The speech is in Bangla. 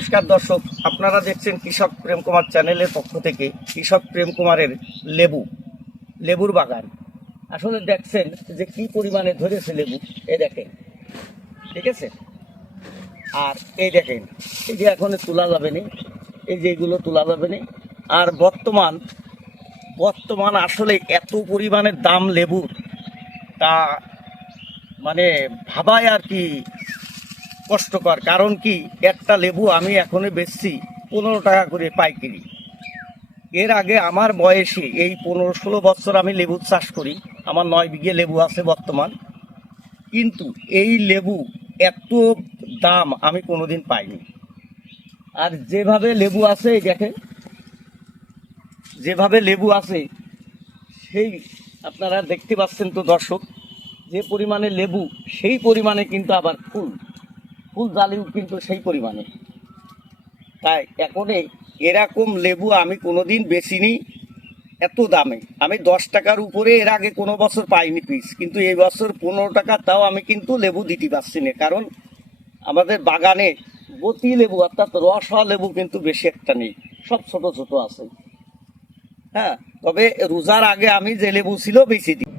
নমস্কার দর্শক, আপনারা দেখছেন কৃষক প্রেম কুমার চ্যানেলের পক্ষ থেকে কৃষক প্রেম কুমারের লেবুর বাগান। আসলে দেখছেন যে কি পরিমাণে ধরেছে লেবু, এই দেখেন, ঠিক আছে। আর এই দেখেন, এই যে এখন তোলা যাবে না, এই যে এগুলো তোলা যাবে না। আর বর্তমান আসলে এত পরিমাণের দাম লেবুর, তা মানে ভাবায় আর কি কষ্টকর। কারণ কি, একটা লেবু আমি এখনই বেচছি 15 টাকা করে পাইকারি। এর আগে আমার বয়সে এই 15-16 বছর আমি লেবু চাষ করি, আমার 9 বিঘে লেবু আছে বর্তমান, কিন্তু এই লেবু এত দাম আমি কোনোদিন পাইনি। আর যেভাবে লেবু আছে, এই দেখেন, যেভাবে লেবু আছে সেই আপনারা দেখতে পাচ্ছেন তো দর্শক, যে পরিমাণে লেবু সেই পরিমাণে কিন্তু আবার ফুল জালিও কিন্তু সেই পরিমাণে। তাই এখন এরকম লেবু আমি কোনোদিন বেচিনি এত দামে। আমি 10 টাকার উপরে এর আগে কোনো বছর পাইনি পিস, কিন্তু এই বছর 15 টাকা, তাও আমি কিন্তু লেবু দিতে পারছি না। কারণ আমাদের বাগানে বতি লেবু অর্থাৎ রসা লেবু কিন্তু বেশি একটা নেই, সব ছোট ছোট আছে। হ্যাঁ, তবে রোজার আগে আমি যে লেবু ছিল বেশি দিই।